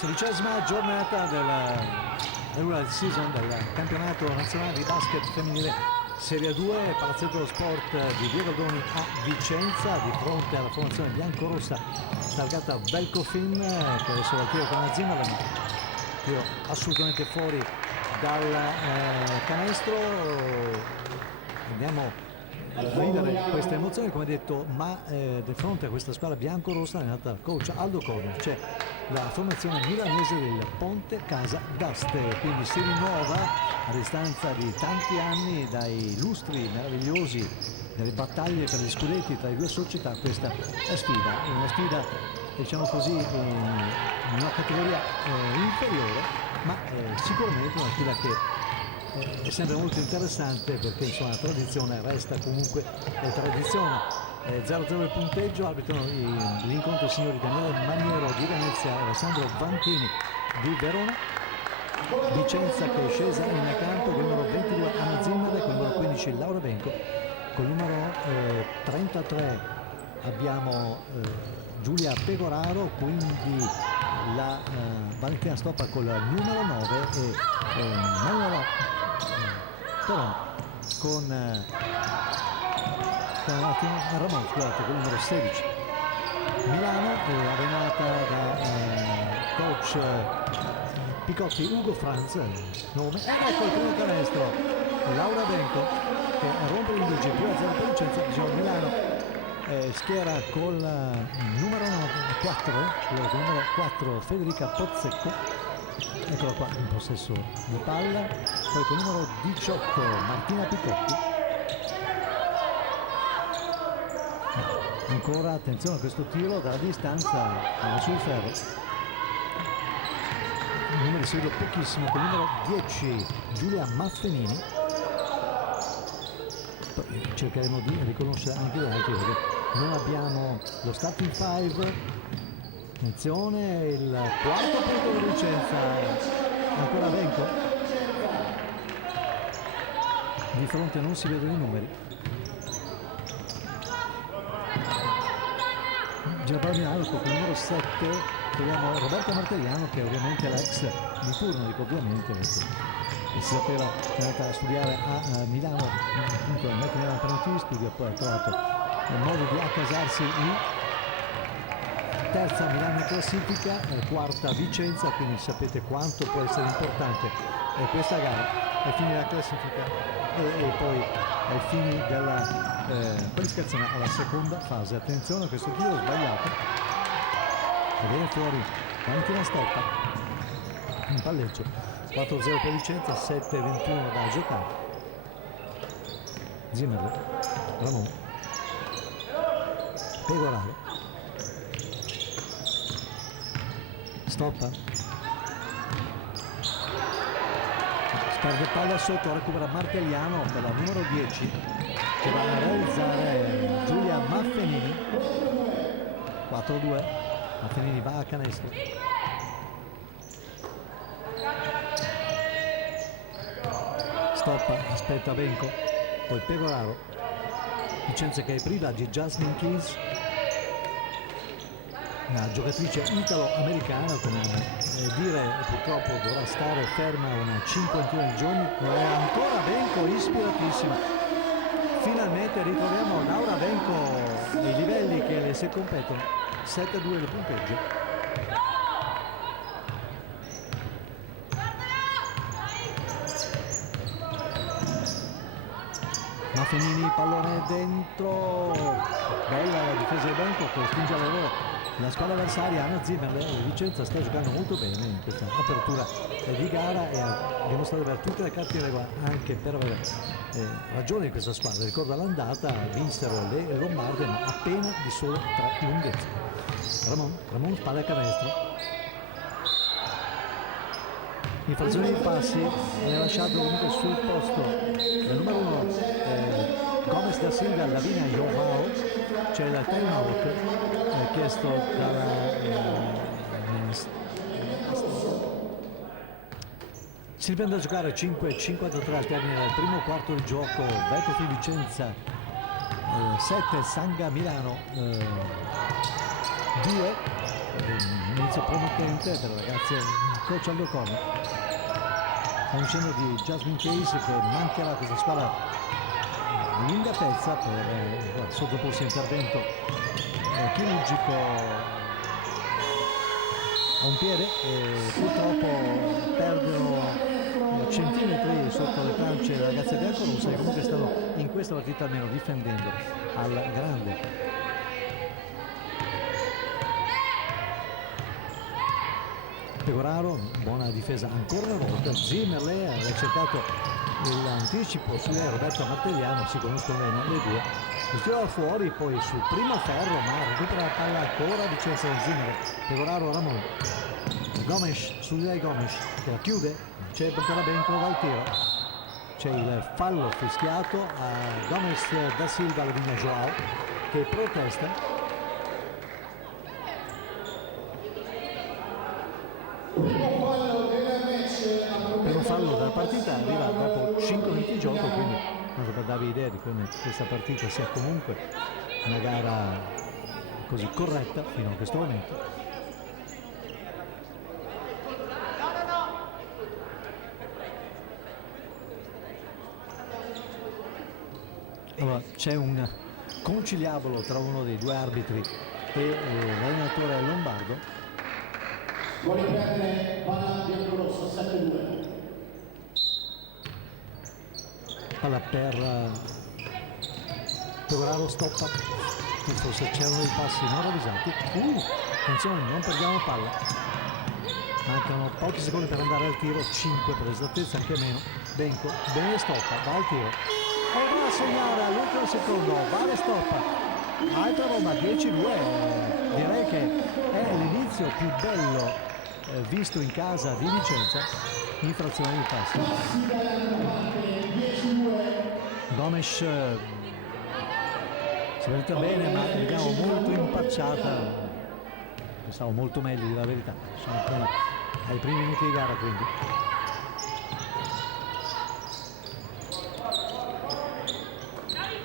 16ª giornata della regular season del campionato nazionale di basket femminile Serie 2, Palazzetto dello Sport di Via Goldoni a Vicenza, di fronte alla formazione biancorossa targata Velcofin, che adesso va a tiro con la Zimmerman, tiro assolutamente fuori dal canestro. Andiamo a vivere queste emozioni, come detto, ma di fronte a questa squadra biancorossa è nata il coach Aldo Corno, c'è la formazione milanese del Ponte Casa d'Aste, quindi si rinnova a distanza di tanti anni dai lustri meravigliosi delle battaglie per gli scudetti tra le due società. Questa è una sfida diciamo così in una categoria inferiore, ma sicuramente una sfida che è sempre molto interessante, perché insomma la tradizione resta comunque tradizione. 0-0 il punteggio, arbitrano l'incontro i signori Daniele Maniero di Venezia e Alessandro Vantini di Verona. Vicenza che è scesa in campo con il numero 22 Anna Zimmer, con il numero 15 Laura Benco, con il numero 33 abbiamo Giulia Pegoraro, quindi la Valentina Stoppa con il numero 9 e Manuela Peron con Ramon, scusate, con il numero 16. Milano allenata da coach Picotti Ugo Franz, nome, ecco il primo canestro, Laura Benco che rompe l'indice 2-0 per Vicenza. Diciamo Milano schiera col numero 4, con il numero 4 Federica Pozzecco, eccola qua in possesso di palla, poi con il numero 18 Martina Picotti. Ancora attenzione a questo tiro dalla distanza sul ferro, il numero si vede pochissimo, con il numero 10 Giulia Maffenini. Poi cercheremo di riconoscere anche gli altri perché non abbiamo lo starting five. Attenzione, il quarto punto di Vicenza, ancora Benco, di fronte non si vedono i numeri. Milano con il numero 7 troviamo Roberta Martelliano, che ovviamente è l'ex di turno, dico ovviamente perché si sapeva che è andata a studiare a Milano, appunto al Milano Penalty Studio, poi ha trovato il modo di accasarsi lì. Terza Milano in classifica, quarta Vicenza, quindi sapete quanto può essere importante questa gara ai fini della classifica e poi ai fini della qualificazione alla seconda fase. Attenzione a questo tiro sbagliato e viene fuori Valentina Stoppa in palleggio. 4-0 per Vicenza, 7-21 da giocare. Zimmerle, Ramon, Pegoraro, Stoppa, perde palla sotto, recupera Martelliano per la numero 10 che va a realizzare Giulia Maffenini. 4-2, Maffenini va a canestro. Stoppa, aspetta Benco, poi Pegoraro, Vicenza che è priva di Jasmine Keys, una giocatrice italo-americana, come dire, purtroppo dovrà stare ferma una cinquantina di giorni, ma è ancora Benco ispiratissima. Finalmente ritroviamo Laura Benco ai livelli che le si competono. 7-2 il punteggio. Maffenini, pallone dentro, bella la difesa di Benco che spinge a lavoro la squadra avversaria. Anna Zimmerle. Vicenza sta giocando molto bene in questa apertura di gara e ha dimostrato di avere tutte le carte in regola anche per avere ragione di questa squadra. Ricordo all'andata vinsero le Lombarde, ma appena di solo 3 lunghezze. Ramon spalla a canestro, infrazione di passi, è lasciato comunque sul posto del numero 1 Gomez da Silva, Lavinia Joao. C'è il time out chiesto dalla si riprende a giocare 5-53 al termine del primo quarto di gioco. Velcofin Vicenza 7, Sanga Milano 2. Inizio inizio promettente per le ragazze. Coach Aldo Corno sta dicendo di Jasmine Case che mancherà questa squadra di lunga pezza per sottoporsi a intervento chirurgico a un piede e purtroppo perdono centimetri sotto le trance delle ragazze biancorosse, che comunque stanno in questa partita almeno difendendo al grande. Pecoraro, buona difesa ancora una volta. Zimmerle aveva cercato l'anticipo su lei, Roberta Martegliano, si conoscono bene le due, si tira fuori poi sul primo ferro, ma recupera la palla ancora Vicenza Zimmerle. Pecoraro Ramon, Gomes su di lei, Gomes che la chiude, c'è ancora dentro dal tiro, c'è il fallo fischiato a Gomes da Silva, la Vigna Joao che protesta. Primo fallo della partita arriva dopo 5 minuti di gioco, quindi tanto per darvi idea di come questa partita sia comunque una gara così corretta fino a questo momento. Allora, c'è un conciliabolo tra uno dei due arbitri e l'allenatore Lombardo. Vuole prendere palla biancorossa 7-2. Palla per Pecoraro, stoppa, forse c'erano dei passi non ravvisati. Attenzione, non perdiamo palla, mancano pochi secondi per andare al tiro, 5 per esattezza, anche meno. Benco, bene, stoppa, va al tiro e va a segnare all'ultimo secondo, vale, stoppa, altra bomba, 10-2. Direi che è l'inizio più bello visto in casa di Vicenza in frazione di passi. Gomes si è venuta bene, ma vediamo molto impacciata. Pensavo molto meglio, di la verità. Sono appena ai primi minuti di gara, quindi.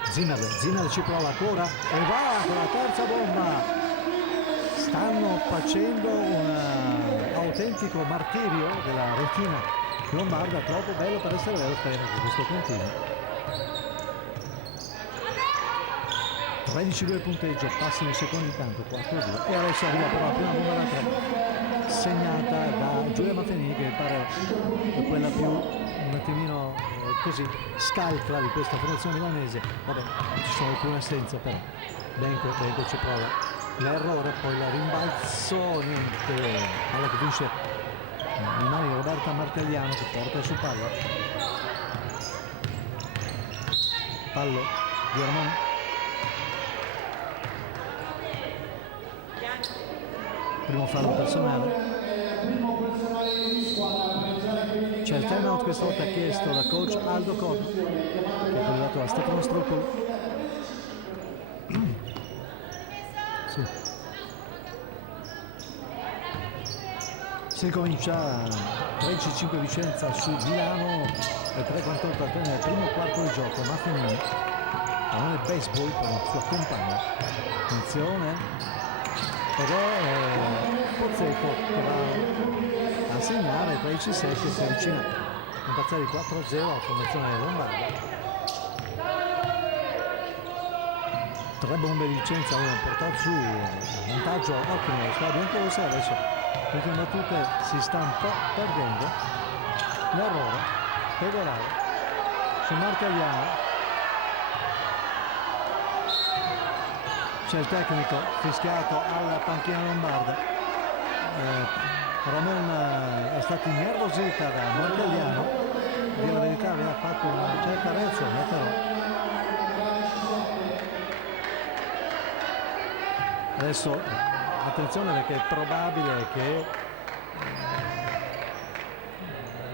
Zimmer ci prova ancora e va con la terza bomba. Stanno facendo un autentico martirio della retina lombarda, troppo bello per essere vero, speriamo che questo continui. 13-2 il punteggio, passi nei secondi di campo, 4-2 e adesso arriva però la prima bomba da 3 segnata da Giulia Mafenini, che pare quella più un attimino così scaltra di questa formazione milanese. Vabbè, ci sono alcune assenze però. Benco ci prova. L'errore, poi la rimbalzo, niente, palla che finisce in mano di Roberta Martegliano che porta su palla. Fallo di Ramon. Primo fallo personale. C'è il time out questa volta chiesto da coach Aldo Corno, che è collegato a Stefano Struccoli. Si comincia 13-5 Vicenza su Milano e 3:48 al termine del primo quarto di gioco. Mafenini, pallone baseball per il suo compagno, attenzione, ed è Pozzetto che va a segnare. 13-7, si avvicina un parziale di 4-0 alla formazione lombarda. 3 bombe di Vicenza avevano portato su vantaggio ottimo la squadra biancorossa. Adesso le ultime battute si sta un po' perdendo. L'errore Pecoraro su Martegliano, c'è il tecnico fischiato alla panchina lombarda. Ramon è stato innervosita da Martegliano, di la verità aveva fatto una certa reazione, però adesso attenzione, perché è probabile che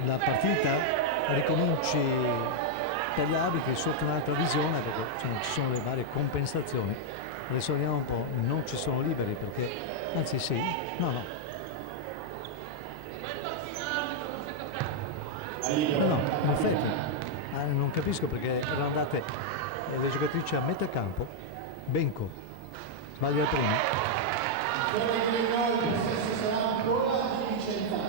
la partita ricominci per gli arbitri sotto un'altra visione, perché ci sono le varie compensazioni. Adesso vediamo un po', non ci sono liberi perché, anzi sì, no, in effetti non capisco perché erano andate le giocatrici a metà campo. Benco sbaglia il primo, Pellegrino, il possesso sarà ancora di Vicenza.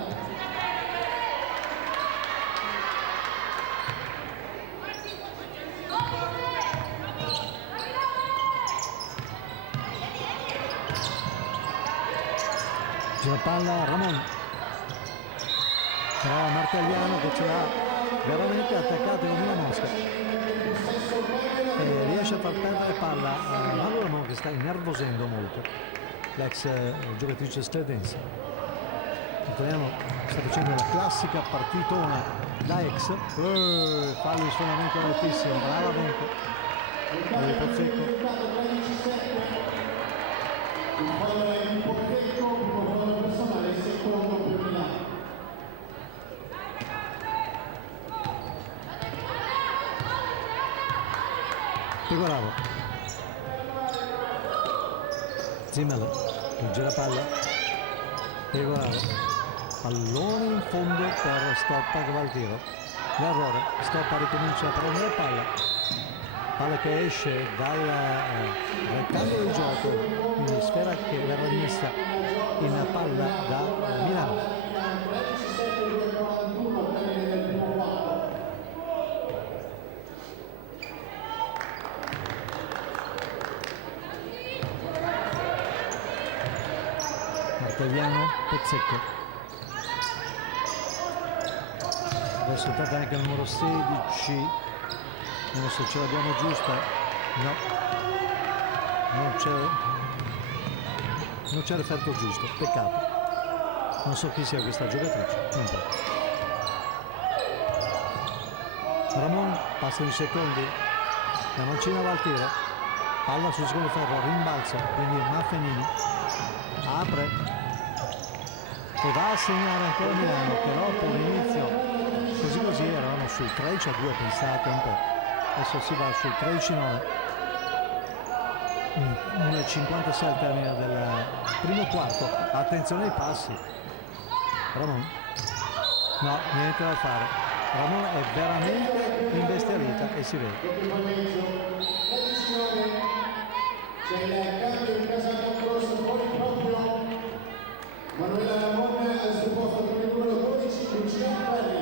Gira palla Ramon, però Martelliano che ce l'ha veramente attaccato come una mosca e riesce a far perdere palla a Mauro Ramon, che sta innervosendo molto l'ex giocatrice stredense. Martelliano sta facendo la classica partitona da ex, fallo in sfondamento altissimo, brava Benco, Il fallo è di Pozzecco, primo fallo personale, secondo per Milano. Pegoraro, Zimmel che gira palla, Pegoraro, pallone in fondo per Stoppa che va al tiro, l'errore, Stoppa ricomincia a prendere palla che esce dal rettangolo di gioco, quindi sfera che verrà rimessa in palla da Milano. Martelliano, Pozzecco, adesso tratta anche il numero 16, non so se ce l'abbiamo giusta, no, non c'è l'effetto giusto, peccato, non so chi sia questa giocatrice, non può. Ramon passa in secondi, la mancina va al tiro, palla sul secondo ferro, rimbalzo, quindi Maffenini apre e va a segnare ancora Milano, che dopo l'inizio così eravamo sul 13-2, pensate un po', adesso si va sul 13-9, 1,56 al termine del primo quarto. Attenzione ai passi, Ramon, no, niente da fare, Ramon è veramente imbestialita e si vede. C'è il cambio in casa Biancorosso, fuori proprio Manuela Ramon al suo posto come numero 12, Luciano Ferri.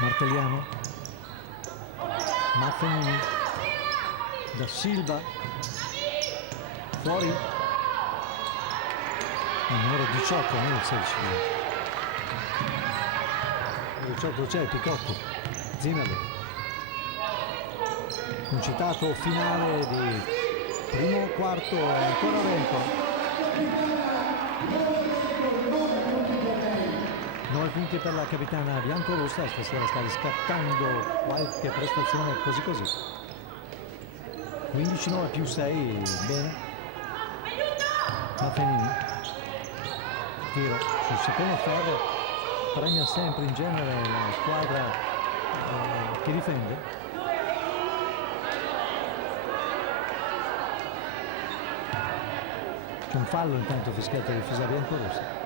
Martelliano, Maffenini, da Silva, fuori, il numero 18, non il 16, il 18 c'è, Picotti, Zinali, un citato finale di primo quarto e ancora Venco. 9 punti per la capitana biancorossa, stasera sta riscattando qualche prestazione così. 15-9 più 6, bene. Maffenini, tiro sul secondo ferro, premia sempre in genere la squadra che difende. C'è un fallo intanto fischiato di difesa biancorossa.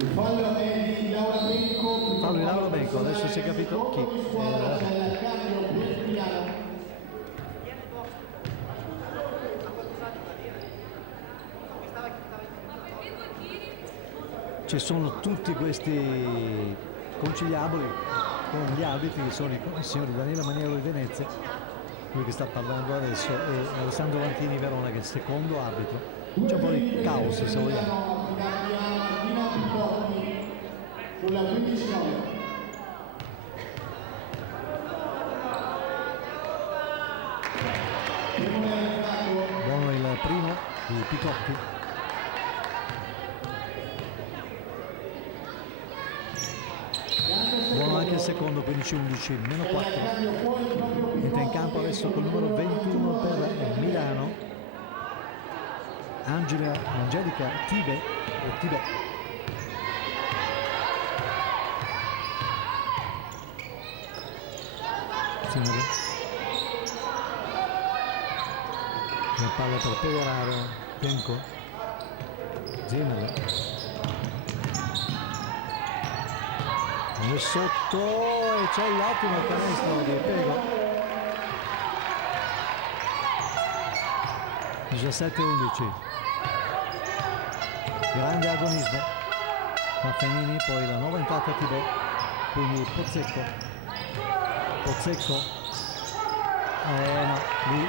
Il fallo è di Laura Benco. Fallo di Laura Benco, adesso si è capito chi. Ci sono tutti questi conciliaboli con gli arbitri che sono il signor Daniele Maniero di Venezia, lui che sta parlando adesso, e Alessandro Vantini Verona che è il secondo arbitro. C'è un po' di caos se vogliamo. Sulla 15-9. Buono il primo di Picotti. Buono anche il secondo, 15-11, meno 4. Entra in campo adesso col numero 21 per Milano, Angelica Tibe, Zimmerle. La palla per Pegoraro, Bianco, Zimmerle. E sotto e c'è l'ottimo canestro di Pego. 17-11. Grande agonismo. Maffenini, poi la nuova entrata Tibè, quindi Pozzecco. No, lì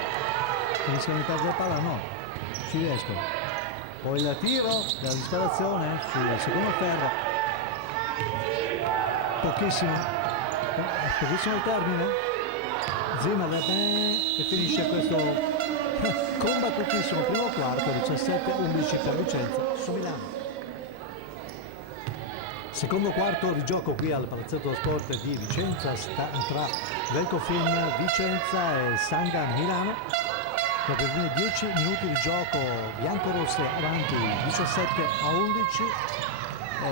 rischiano di perdere palla, no, ci riescono. Poi il tiro della disperazione sul secondo ferro, pochissimo il termine. Zimmerle e finisce questo combattutissimo primo quarto. 17-11 per Vicenza su Milano. Secondo quarto di gioco qui al Palazzetto Sport di Vicenza, tra Velcofin Vicenza e Sanga Milano. Dopo i primi 10 minuti di gioco biancorosse avanti 17-11.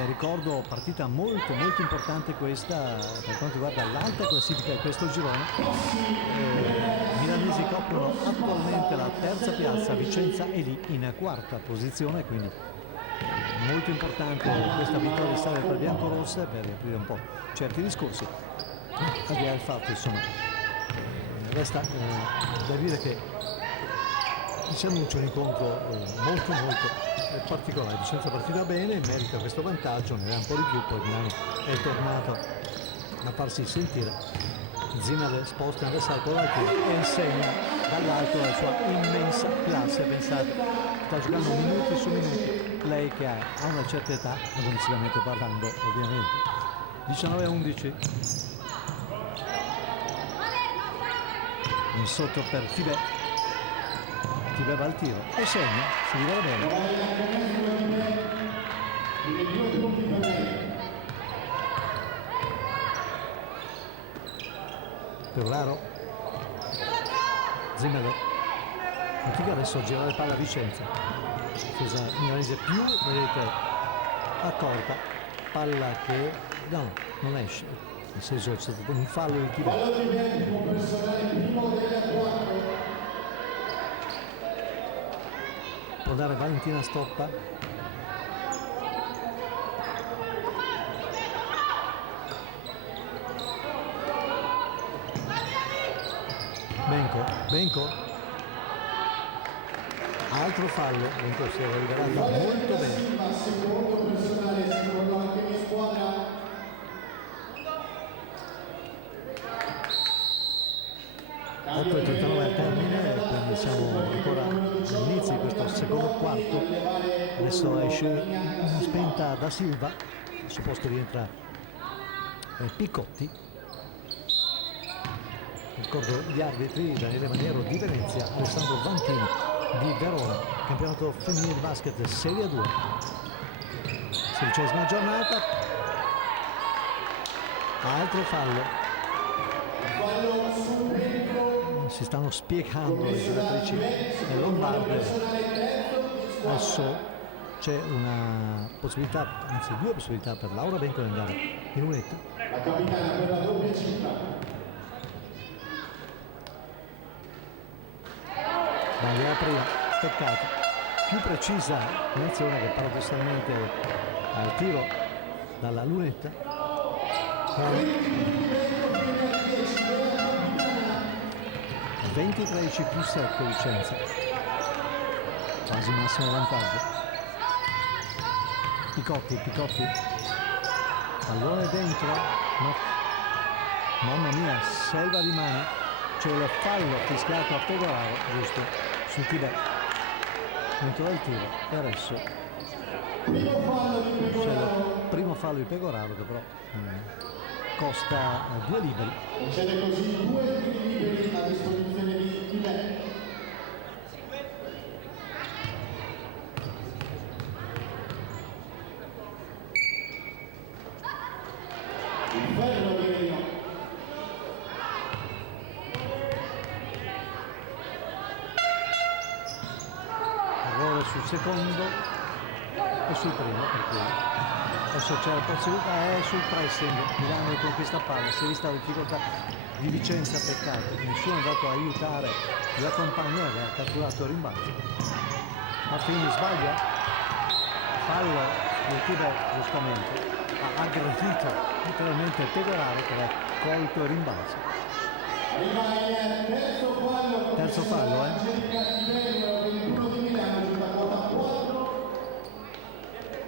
Ricordo partita molto importante questa per quanto riguarda l'alta classifica di questo girone. Milanesi coprono attualmente la terza piazza, Vicenza è lì in quarta posizione, quindi molto importante questa vittoria di Sale per biancorosse per riaprire un po' certi discorsi. Al di là del fatto, insomma, resta da dire che si annuncia un incontro molto particolare. Vicenza partita bene, merita questo vantaggio, ne ha un po' di più, poi Milano è tornato a farsi sentire. Zimmerle sposta in salto dall'alto e insegna dall'alto la sua immensa classe. Pensate, sta giocando minuti su minuti, lei che ha una certa età, agonisticamente parlando ovviamente. 19-11. In sotto per Tibè va al tiro e segna, si rivela bene. Pegoraro, Zimmerle, antica adesso gira la palla a Vicenza, difesa milanese più, vedete, accorta, palla che no, non esce, nel senso c'è stato un fallo di Tibè. Può dare Valentina Stoppa. Benco. Altro fallo, Benco si era rivelato molto bene. Secondo personale, secondo anche mia squadra. Otto e 39 al termine, quindi siamo ancora all'inizio di questo secondo quarto. Adesso esce spenta da Silva, al suo posto rientra Picotti. Ricordo gli arbitri: Daniele Maniero di Venezia, Alessandro Vantini di Verona. Campionato femminile di basket Serie 2, 16ª giornata. Altro fallo. Si stanno spiegando le giocatrici lombarde. Adesso c'è una possibilità, anzi due possibilità per Laura Benco di andare in lunetta. La capitana per la doppia cifra. Baglia la prima, peccato. Più precisa un'azione che paradossalmente al tiro dalla lunetta. 20-13 più 7 Vicenza, quasi massimo vantaggio. Picotti, pallone dentro, no. Mamma mia, selva di mani, c'è il fallo fischiato a Pegoraro, giusto, su Tibè, dentro del tiro, e adesso c'è il primo fallo di Pegoraro che però costa 2 liberi. Concede così 2 liberi a disposizione di Tibè. Il ferro di Reno. Errore sul secondo e sul primo, per cui adesso c'è la possibilità, è sul pressing, Milano riconquista palla, si è vista la difficoltà di Vicenza, peccato, nessuno è andato a aiutare la compagna che ha catturato il rimbalzo. Martini sbaglia, fallo, il Tiber giustamente ha aggredito letteralmente Pegoraro che ha colto il rimbalzo. Terzo fallo,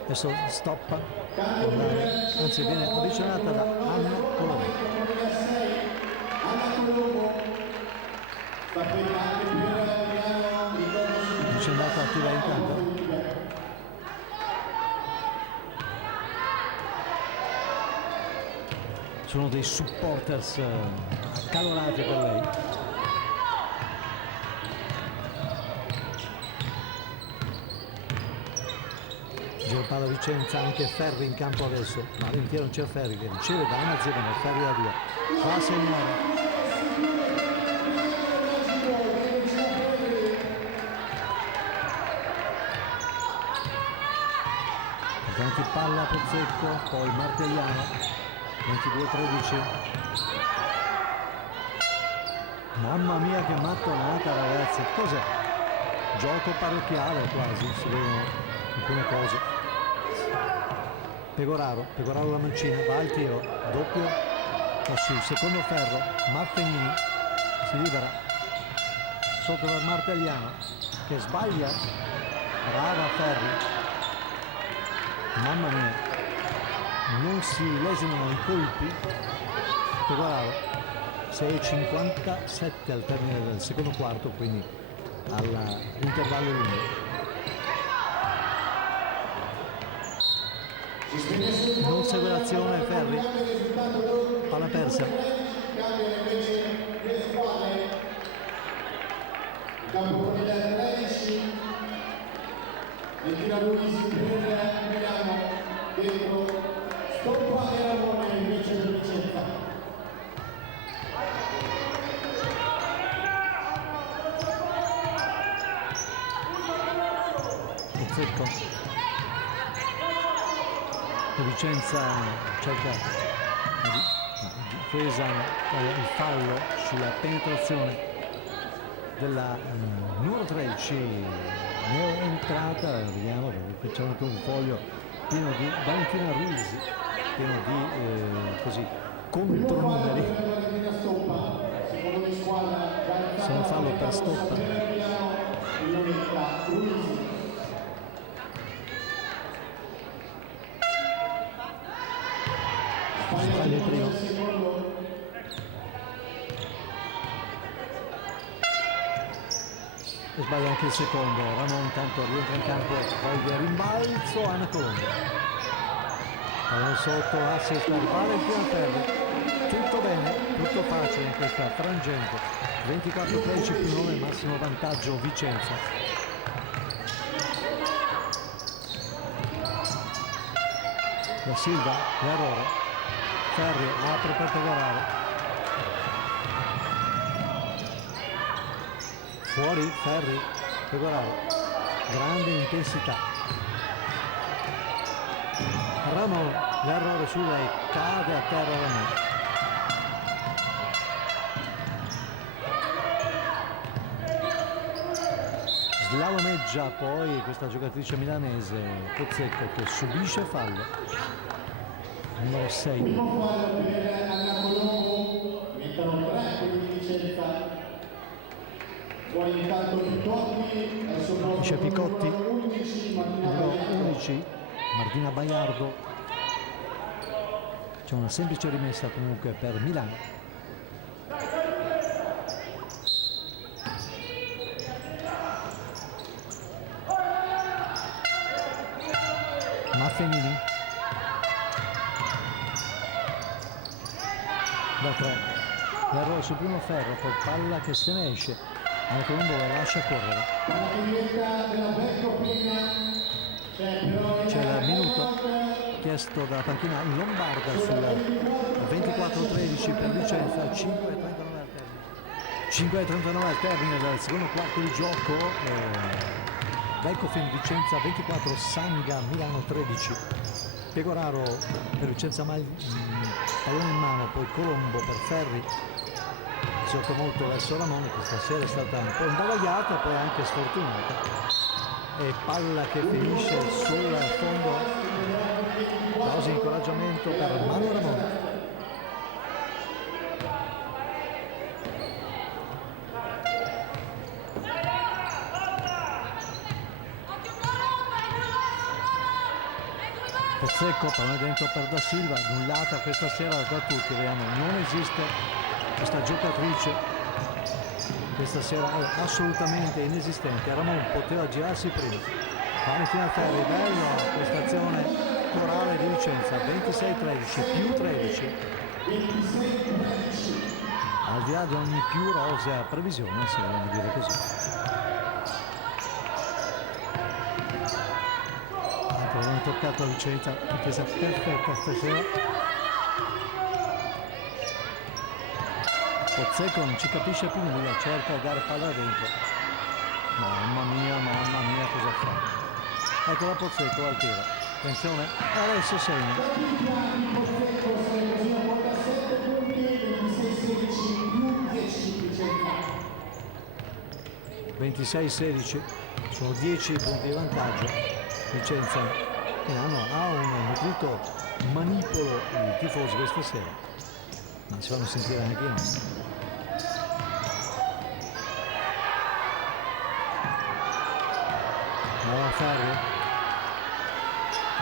Adesso stoppa, anzi viene avvicinata da Anna Colombo. C'è andata attiva in campo. Sono dei supporters accalorati per lei. Giro palla Vicenza, anche Ferri in campo adesso, ma all'interno non c'è Ferri che riceve da Anna Zebano, Ferri da via, va a segnare. Tanti palla a Pozzecco, poi Martelliano, 22-13. Mamma mia che mattonata ragazzi, cos'è? Gioco parrocchiale quasi, si vedono alcune cose. Pegoraro la mancina, va al tiro, doppio, sul secondo ferro, Martenini si libera, sotto per Martelliano che sbaglia, brava Ferri. Mamma mia, non si lesionano i colpi. Pegoraro 6:57 al termine del secondo quarto, quindi all'intervallo lungo. Non segue l'azione Ferri, palla persa. Campo per il 13 e tira Luisi per Milano dentro, stoppa e Ramone invece per Vicenza. Pozzecco. Vicenza cerca la difesa, il fallo sulla penetrazione della numero 13 neoentrata, vediamo perché c'è anche un foglio pieno di Valentina Ruiz, pieno di così contronumeri. Se non fallo per Stoppa. Sbaglia il primo. E sbaglia anche il secondo. Ramon intanto rientra in campo, toglie rimbalzo, Anna Colombo. Allora sotto assist al Valentina Ferri. Tutto bene, tutto facile in questa frangente. 24-13 più 9, massimo vantaggio Vicenza. Da Silva, l'errore. Ferri apre per Pegoraro. Fuori Ferri, Pegoraro. Grande intensità. Ramon, l'errore su lei, cade a terra Ramon. Slalomeggia poi questa giocatrice milanese Pozzecco che subisce fallo. Numero 6. Primo fallo per Anna Colombo, mettono 3 quelli di Vicenza. Poi intanto Picotti, al suo posto C'è Picotti, numero 11, numero 11, Martina Baiardo. C'è una semplice rimessa comunque per Milano. Maffenini da 3, l'errore sul primo ferro, poi palla che se ne esce, Anna Colombo la lascia correre. C'è il minuto chiesto dalla panchina lombarda sul 24-13 per Vicenza, 5:39 al termine del secondo quarto di gioco. Velkofin Vicenza 24, Sanga Milano 13. Pegoraro per Vicenza pallone in mano, poi Colombo per Ferri, sotto molto verso Ramon, che stasera è stata un po' imbavagliata, poi anche sfortunata, e palla che finisce sul fondo, così incoraggiamento per Manu Ramon. Pozzecco, palla dentro per Da Silva, annullata questa sera da tutti, vediamo, non esiste questa giocatrice, questa sera è assolutamente inesistente. Ramon poteva girarsi prima. Valentina Ferri, bello questa azione corale di Vicenza, 26-13 più 13. Al di là di ogni più rosea previsione, se vogliamo dire così. Abbiamo toccato a Vicenza, difesa perfetta stasera. Pozzecco non ci capisce più nulla, cerca di dare palla dentro. Mamma mia cosa fa. Ecco la Pozzecco al tiro. Attenzione, adesso segna. 26-16, sono 10 punti di vantaggio. Vicenza ha un nutrito manipolo i tifosi questa sera, ma si fanno sentire anche i nostri. Allora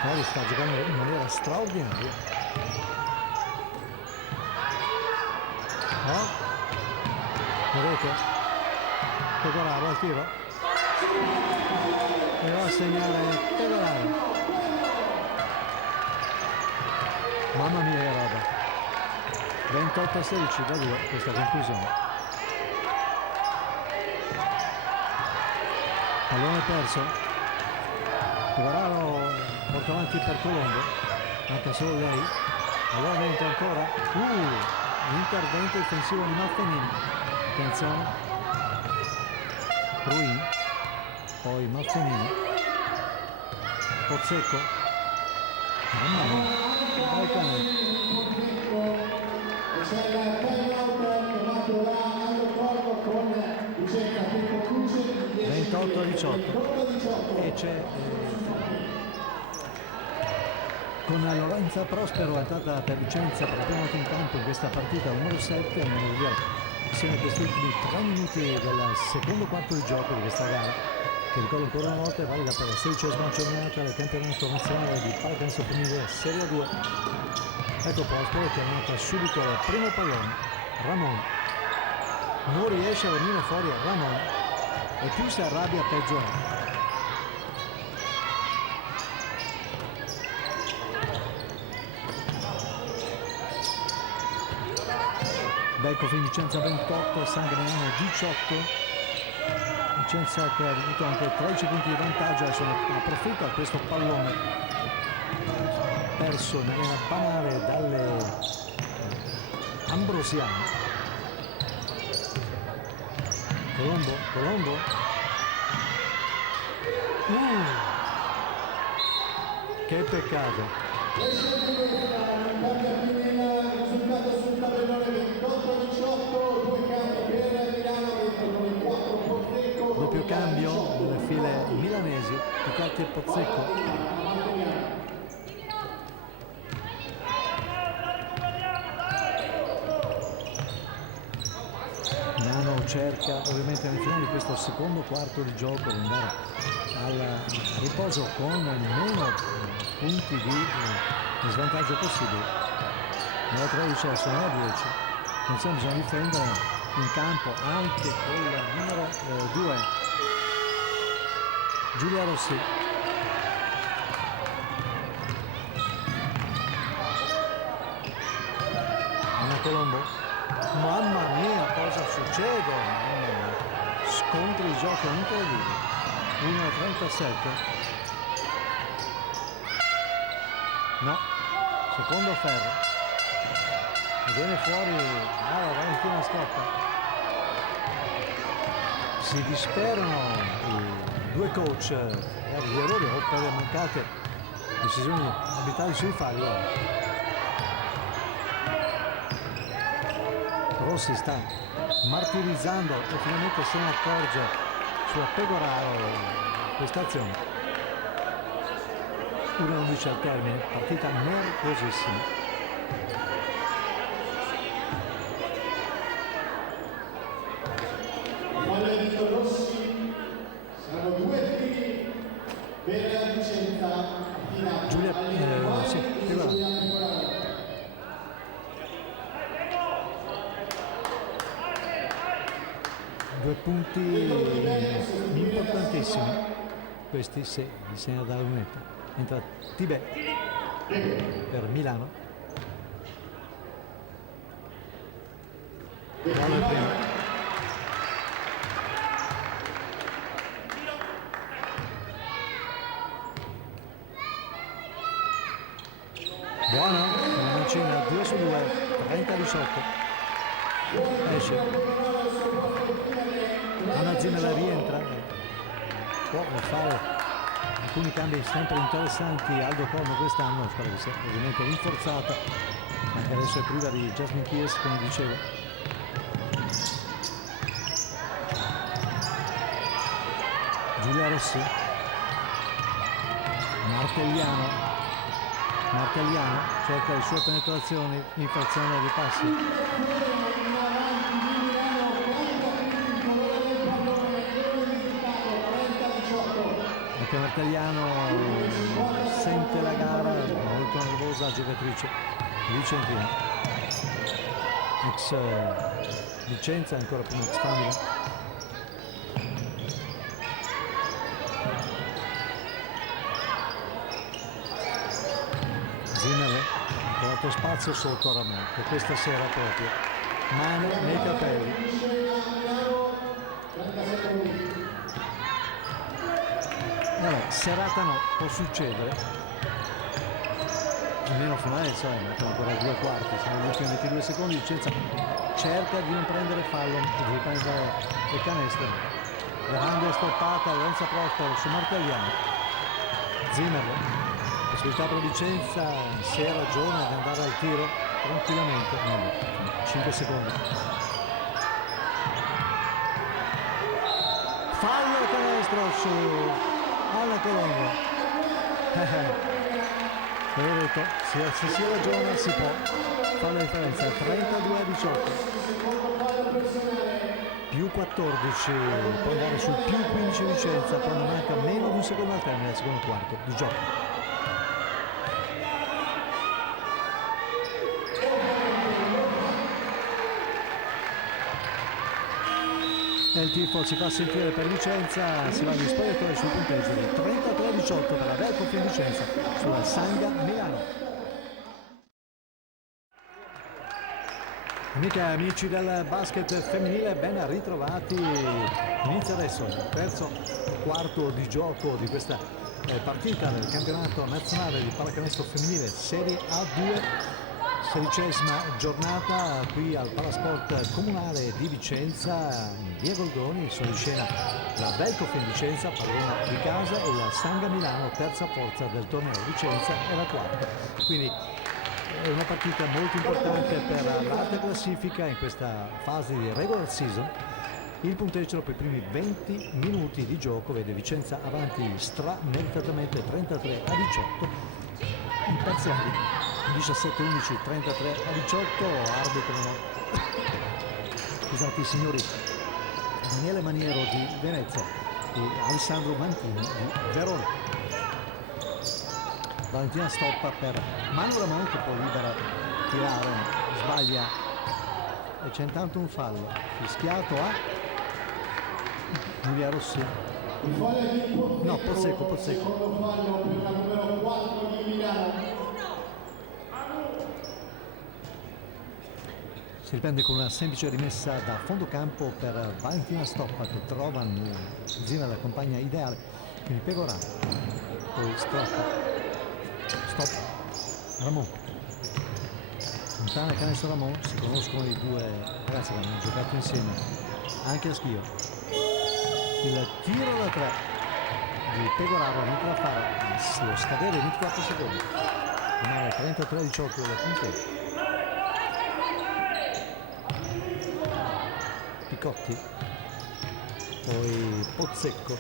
Ferri sta giocando in maniera straordinaria. Vedete? Pecoraro al tiro e va a segnare Pecoraro. Mamma mia che roba. 28-16 da 2 questa conclusione. Pallone perso. Pecoraro porta avanti per Colombo, manca solo lei. Allora dentro ancora l'intervento difensivo di Maffinini. Attenzione, Ruin, poi Maffinini, Pozzecco, mamma mia, dai cane. 28-18 e c'è con Lorenza Prospero è entrata per Vicenza per la prima volta in campo in questa partita numero 7, andiamo a vedere insieme a questi ultimi 3 minuti del secondo quarto di gioco di questa gara, che ricordo ancora una volta è valida per la 16ª giornata del campionato nazionale di pallacanestro femminile Serie 2. Ecco Prospero che è andata subito al primo pallone. Ramon non riesce a venire fuori Ramon e più si arrabbia peggio è. Belcofi Vicenza 28, San Damiano 18. Vicenza che ha avuto anche 13 punti di vantaggio, adesso approfitta questo pallone perso in maniera banale dalle Ambrosiane. Colombo. Che peccato. Doppio cambio nelle file milanesi, Picotti e Pozzecco. Milano cerca ovviamente nel finale di questo secondo quarto di gioco di andare al riposo con meno punti di svantaggio possibile. Nella 13 sono a 10, non bisogna difendere in campo anche con il numero 2 Giulia Rossi. Anna Colombo, mamma mia cosa succede, mamma mia. Scontri di gioco incredibili. 1-37, no, secondo ferro e viene fuori Valentina scotta. Si disperano i due coach per gli errori o per le mancate decisioni arbitrali sui falli. Rossi sta martirizzando e finalmente se ne accorge sulla Pegoraro questa azione. 1-11 al termine, partita nervosissima. Rossi, saranno 2 tiri per la Vicenza. Giulia, sì, due punti importantissimi questi se li segna da lunetta. Entra Tibè per Milano. Vale il primo. Buono, una mancina 2-2, 30-18. Esce. Una Zinella rientra. Può fare alcuni cambi sempre interessanti. Aldo Corno quest'anno, spero che sia ovviamente rinforzata, anche adesso è priva di Jasmine Pierce, come dicevo. Giulia Rossi. Martelliano cerca le sue penetrazioni, infrazione di passi. Anche Martelliano sente la gara, molto nervosa giocatrice vicentina. Ex Vicenza, ancora prima ex Famila. Zinele ha trovato spazio sotto Ramon, che questa sera proprio mano nei capelli. Vabbè, serata no, può succedere, almeno fino adesso, mettono ancora 2 quarti, siamo agli ultimi 22 secondi. Vicenza cerca di non prendere fallo, di prendere il canestro. Grande stoppata, Lorenza Proctor su Martelliano. Zimmerle. Possibilità per Vicenza, se ha ragione di andare al tiro tranquillamente. 5 secondi. Fallo canestro su Anna Colombo. Avevo detto, se si ragiona si può fare la differenza. 32-18. Più 14, può andare sul più 15 Vicenza, quando manca meno di un secondo al termine del secondo quarto di gioco. E il tifo si fa sentire per Vicenza, si va agli spogliatoi sul punteggio di 33-18 per la Velcofi Vicenza sulla Sanga Milano. Amiche e amici del basket femminile, ben ritrovati. Inizia adesso il terzo quarto di gioco di questa partita del campionato nazionale di pallacanestro femminile Serie A2. 16ª giornata qui al Palasport Comunale di Vicenza, in via Goldoni. Sono in scena la Velcofi Vicenza, padrona di casa, e la Sanga Milano, terza forza del torneo. Vicenza è la quarta, quindi è una partita molto importante per l'alta classifica in questa fase di regular season. Il punteggio dopo i primi 20 minuti di gioco vede Vicenza avanti strameritatamente 33-18. I parziali 17-11, 33-18, arbitrano scusate i signori Daniele Maniero di Venezia e Alessandro Mantini di Verona. Valentina stoppa per Manu Ramon, che poi libera tirare, sbaglia e c'è intanto un fallo fischiato a Giulia Rossi. No, Pozzecco. Si riprende con una semplice rimessa da fondo campo per Valentina Stoppa, che trova Zina la compagna ideale, quindi Pegoraro, poi Stoppa, Ramon, lontana canestro Ramon. Si conoscono i due ragazzi che hanno giocato insieme anche a Schio. Il tiro da 3 di Pegoraro entra a fare lo scadere 24 secondi, rimane 33-18 del punteggio. Picotti, poi Pozzecco,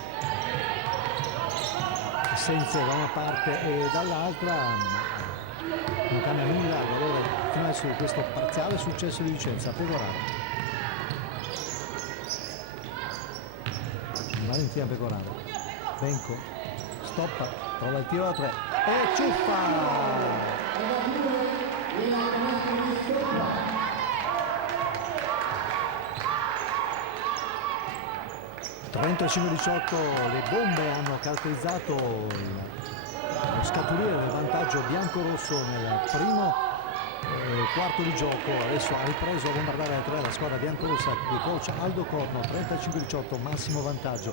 Senza da una parte e dall'altra, non cambia nulla al valore fino adesso di questo parziale successo di Vicenza. Pecoraro, Valentina Pecoraro, Benco, stoppa, trova il tiro da 3 e ciuffa! 35-18, le bombe hanno caratterizzato lo scaturire del vantaggio bianco-rosso nel primo quarto di gioco. Adesso ha ripreso a bombardare a 3 la squadra biancorossa di coach Aldo Corno. 35-18, massimo vantaggio,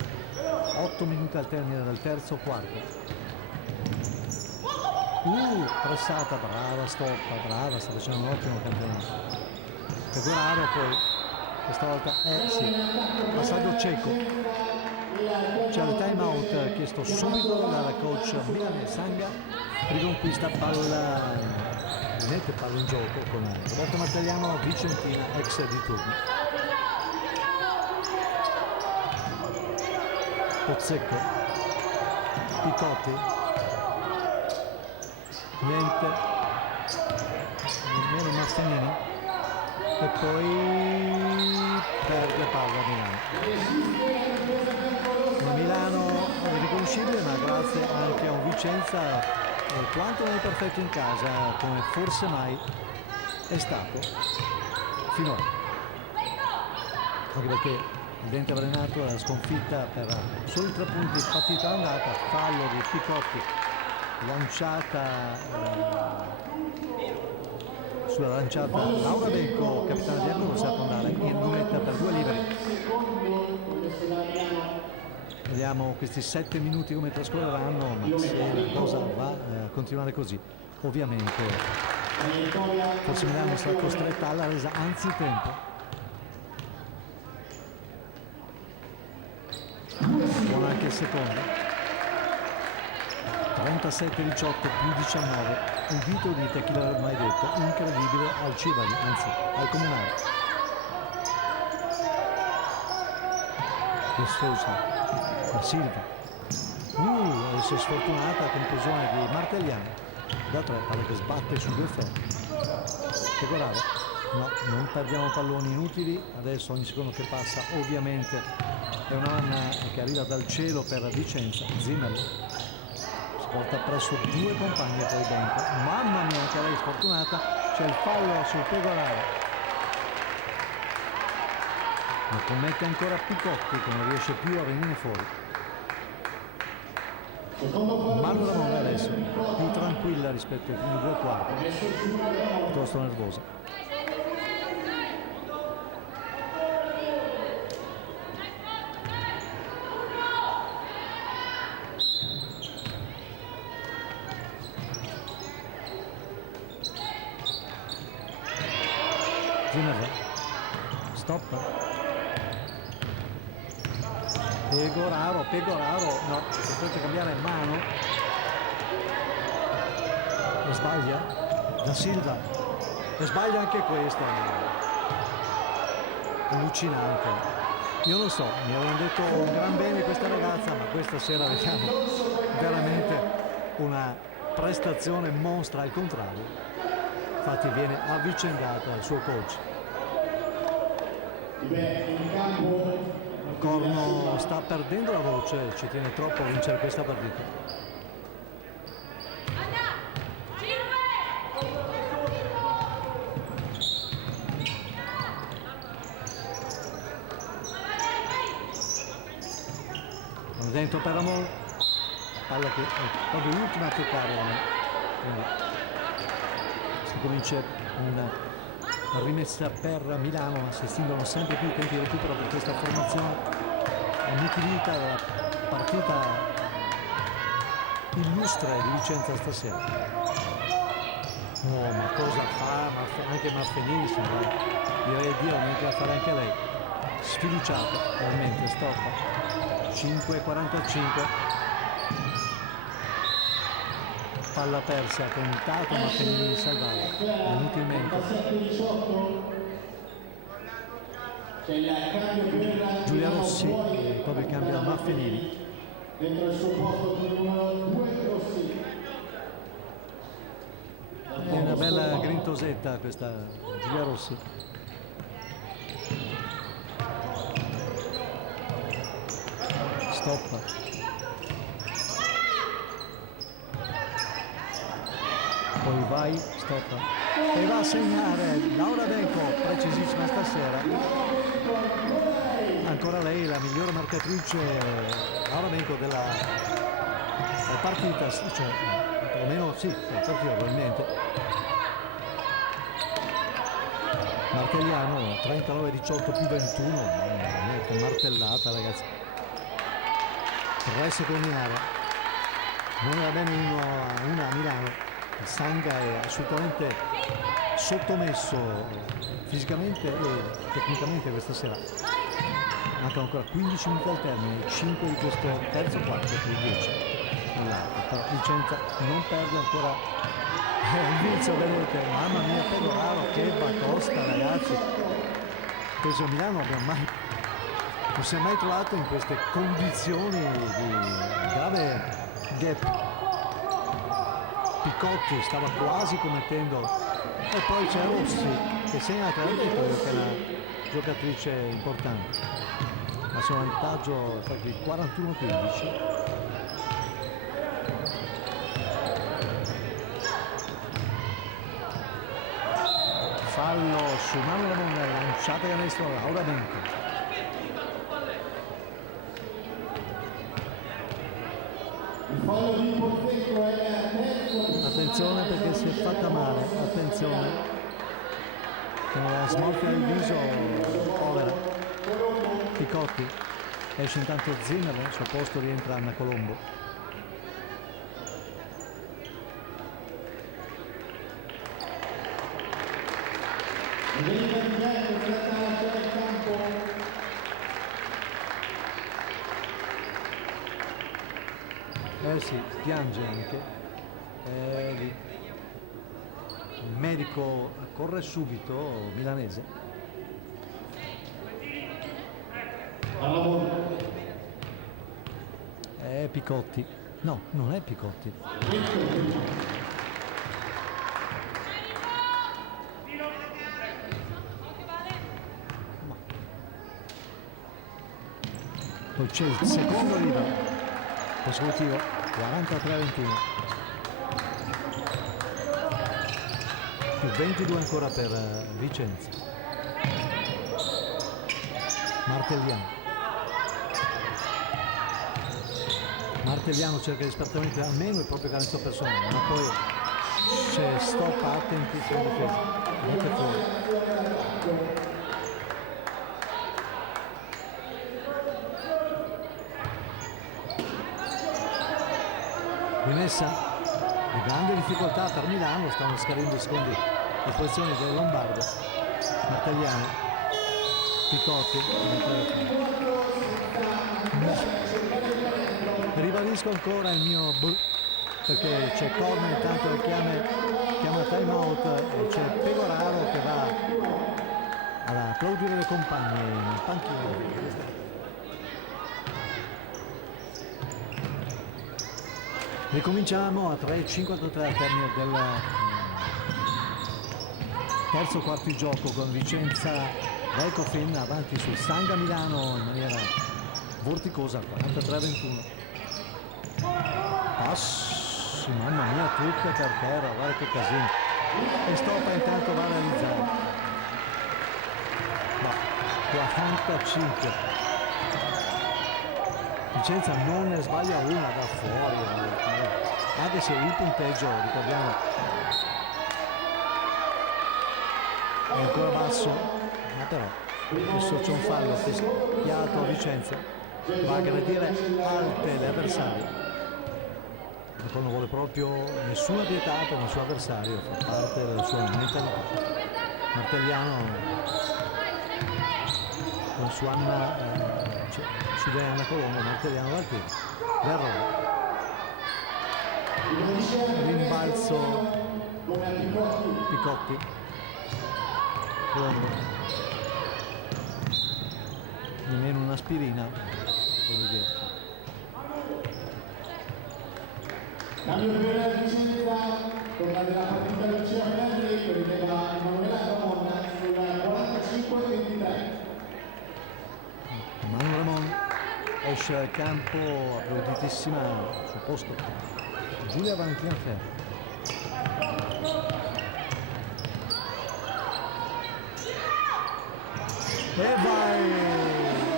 8 minuti al termine del terzo quarto. Pressata, brava Stoppa, brava, sta facendo un ottimo campionato. Pecoraro poi questa volta sì, passaggio cieco. C'è il time out chiesto subito dalla coach Milane Sanga, riconquista palla in gioco con Roberto Martelliano, Vicentina, ex di turno. Pozzecco, Picotti, niente, nemmeno Mastinini, e poi perde palla Milano riconoscibile, ma grazie anche a un Vicenza quanto non è perfetto in casa, come forse mai è stato finora, anche perché il Dente Avelenato era sconfitta per soli 3 punti partita andata. Fallo di Picotti, lanciata sulla lanciata Laura Becco, capitana di Bianco, sa andare in lunetta per 2 liberi. Vediamo questi 7 minuti come trascorreranno, ma se la cosa va a continuare così, ovviamente forse Milano sarà costretta alla resa, anzi tempo. Buona anche il secondo. 37-18 più 19, udito udite chi l'aveva mai detto, incredibile al Civali, anzi al Comunale. De Sousa, la Silva, adesso è sfortunata, conclusione di Martelliano, da 3, palla che sbatte su 2 ferri. Pecoraro, no, non perdiamo palloni inutili, adesso ogni secondo che passa ovviamente è una manna che arriva dal cielo per Vicenza. Zimmerlo porta presso 2 compagni e poi Benco, mamma mia anche lei sfortunata, c'è il fallo sul Pecoraro, ma commette ancora Picotti che non riesce più a venire fuori. Marco Ramone adesso più tranquilla rispetto ai primi 2 quarti, piuttosto nervosa. Stoppa. Pecoraro, no, potete cambiare mano. E sbaglia. Da Silva. E sbaglia anche questa. Allucinante. Io lo so, mi avevano detto un gran bene questa ragazza, ma questa sera vediamo veramente una prestazione mostra al contrario. Infatti viene avvicendata al suo coach. Corno sta perdendo la voce, ci tiene troppo a vincere questa partita. Dentro per Ramon, palla che è proprio l'ultima a toccare, quindi si comincia una rimessa per Milano, ma si estinguono sempre più i tempi di recupero per questa formazione. Anichilita dalla partita illustre di Vicenza stasera. No, ma cosa fa? Anche Marfenini sembra, direi Dio, niente da fare anche lei. Sfiduciata, veramente, stoppa. 5:45. Palla persa, tentato Marfenini di salvare inutilmente. c'è il cambio per Giulia Rossi, proprio cambia Maffinini. dentro il suo posto con il numero 2 Rossi. È una bella grintosetta questa Giulia Rossi. Stoppa. Poi vai, stoppa. E va a segnare Laura Benco, precisissima stasera. Ancora lei la migliore marcatrice, Laura Benco, della partita, cioè perlomeno sì, della partita probabilmente. Martelliano 39-18 più 21, che martellata ragazzi. 3 secondi in area, non va bene 1-1 a Milano. Il Sanga è assolutamente sottomesso fisicamente e tecnicamente questa sera. Mancano ancora 15 minuti al termine, 5 di questo terzo quarto più 10 nell'altro. Vicenza non perde ancora l'inizio, vedete, mamma mia, Pedoraro, che batosta ragazzi. Penso a Milano non si è mai trovato in queste condizioni di grave gap. Picotti stava quasi commettendo, e poi c'è Rossi che segna tra l'altro, che è una giocatrice importante, ma sono vantaggio di 41-15. Fallo su Manu Ramon, lanciata canestro Laura Benco. Attenzione perché si è fatta male, attenzione, con la smorfia del viso povera. Picotti, esce intanto Zimmer, al suo posto rientra Anna Colombo. Sì, piange anche. Lì. Il medico corre subito, milanese. È Picotti. No, non è Picotti. Poi c'è il secondo libero consecutivo, 43-21. Più 22 ancora per Vicenza. Martelliano cerca disperatamente almeno il proprio canestro personale, ma poi c'è stoppa, attentissimo in difesa, mette fuori. Rimessa di grande difficoltà per Milano, stanno scadendo i secondi le posizioni del Lombardo. Martelliano, Picotti, ribadisco ancora il mio perché c'è Corner intanto che chiama time out e c'è Pegoraro che va ad applaudire le compagne in panchina. Ricominciamo a 3:53 al termine del terzo quarto di gioco con Vicenza Velcofin avanti sul Sanga Milano in maniera vorticosa, 43-21. Passi, mamma mia, tutte per terra, guarda che casino. E stoppa intanto va a realizzare. Ma 45. Vicenza non ne sbaglia una da fuori, anche se il punteggio, ricordiamo, è ancora basso, ma però adesso c'è un fallo fischiato a Vicenza, va a aggredire alte le avversarie, e poi non vuole proprio nessuna pietà per il suo avversario, fa parte della sua mentalità. Martelliano con su Anna su Anna Colombo, Martelliano dal tiro, l'errore, rimbalzo Picotti, Colombo, nemmeno un'aspirina, voglio dire. Cambio per Vicenza, torna della partita Lucia Ferri, che rileva Emanuela Ramon sul 45-23. Manu Ramon esce dal campo applauditissima al suo posto. Giulia Valentina Ferri. E vai!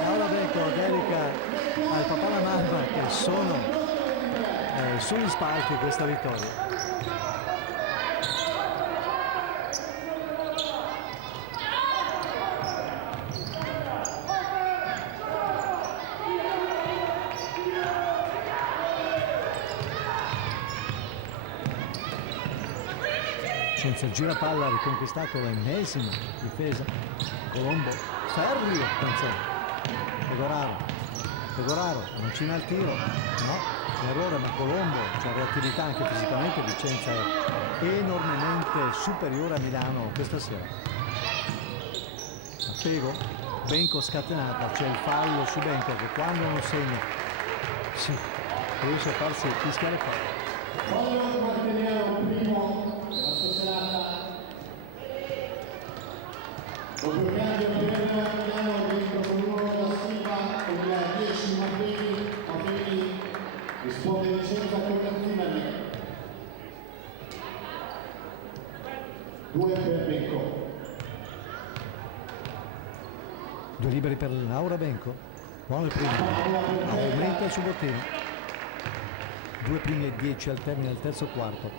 Laura Becco dedica al papà e alla mamma che sono sugli spalti questa vittoria. Senza il girapalla ha riconquistato l'ennesima difesa. Colombo, Ferri, attenzione, Pegoraro, avvicina al tiro, no, errore, ma Colombo, c'è reattività anche fisicamente, Vicenza è enormemente superiore a Milano questa sera. Appego, Benco scatenata, c'è il fallo su Benco che quando non segna, sì, riesce a farsi fischiare fuori. Fallo Martiniano, primo la sua serata. Doppio cambio per Milano dentro con uno da Silva con il 10 Maffini risponde Vicenza con Zimmerman. 2 per Becco. Due liberi per Laura Benco, buono il primo, aumenta il suo bottino. 2 primi e 10 al termine del terzo quarto.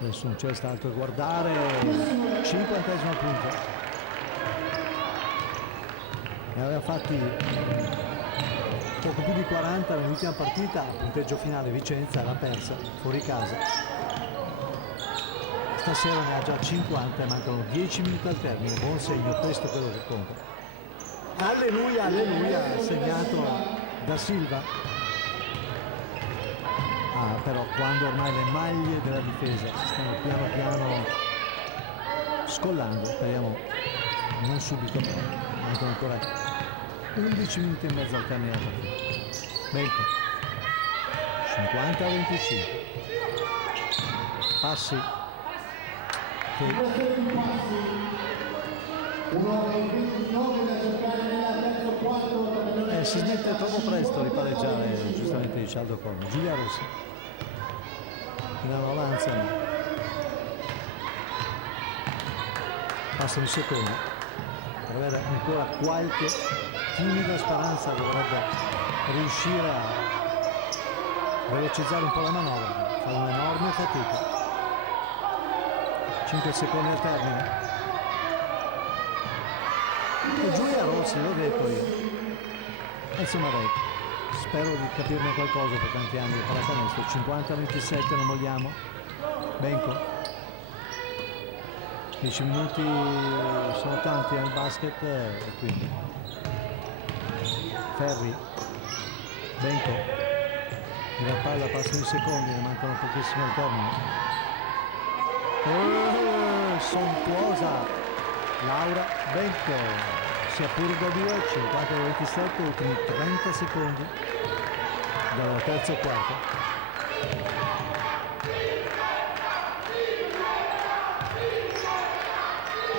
Adesso non c'è stato a guardare. 50° punto. Ne aveva fatti poco più di 40 nell'ultima partita, punteggio finale Vicenza l'ha persa fuori casa. Stasera ne ha già 50 e mancano 10 minuti al termine, buon segno, questo è quello che conta. Alleluia, alleluia, segnato da Silva. Però quando ormai le maglie della difesa si stanno piano piano scollando, speriamo non subito, mancano ancora 11 minuti e mezzo al termine della partita. Benco 50-25, passi che si smette troppo presto di pareggiare, giustamente dice Aldo Corno. Giulia Rossi, Milano avanza, passano i secondi per avere ancora qualche timida speranza, dovrebbe riuscire a velocizzare un po' la manovra, fa un'enorme fatica. 5 secondi al termine e Giulia Rossi, l'ho detto io, insomma dai, spero di capirne qualcosa per tanti anni di pallacanestro. 50-27, non vogliamo. Benco, 10 minuti sono tanti nel basket e quindi Ferri, Benco, la palla passa in secondi, ne mancano pochissimi al termine. Sontuosa Laura Benco, sia pure da 2, 50-27, ultimi 30 secondi dal terzo quarto.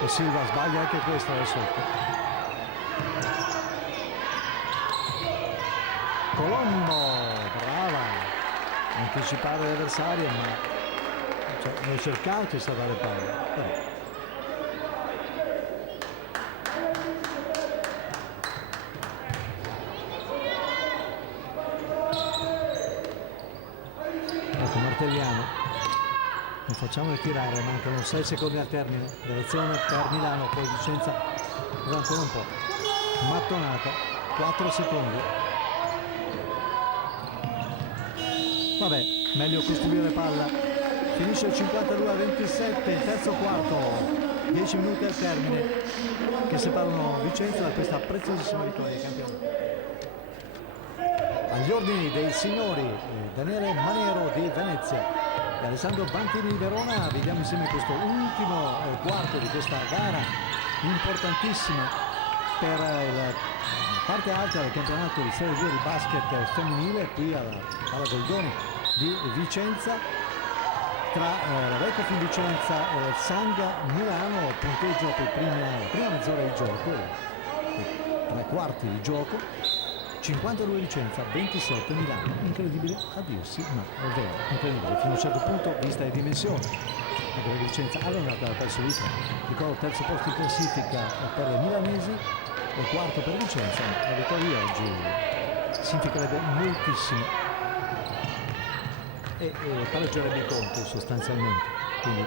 E Silva sbaglia anche questo da sotto. Colombo, brava, anticipare l'avversario, ma non cercavo di salvare palla. Però. Ecco, martelliamo, non facciamo tirare, mancano 6 secondi al termine dell'azione per Milano, poi Vicenza va ancora un po'. Mattonata, 4 secondi. Vabbè, meglio costruire palla. Finisce il 52-27, il terzo quarto, 10 minuti al termine che separano Vicenza da questa preziosissima vittoria di campionato. Agli ordini dei signori Daniele Maniero di Venezia e Alessandro Bantini di Verona, vediamo insieme questo ultimo quarto di questa gara importantissima per la parte alta del campionato di Serie 2 di basket femminile qui alla Goldoni di Vicenza, tra la Vecchia Vicenza e il Sanga Milano. Punteggio per la prima mezz'ora di gioco, 3/4 di gioco, 52 Vicenza, 27 Milano. Incredibile a dirsi, ma è vero, incredibile fino a un certo punto vista le dimensioni. La Vicenza allonata dal terzo vita, ricordo terzo posto in classifica per le milanesi e quarto per Vicenza. La vittoria di oggi significherebbe moltissimo e pareggerebbe i conti sostanzialmente, quindi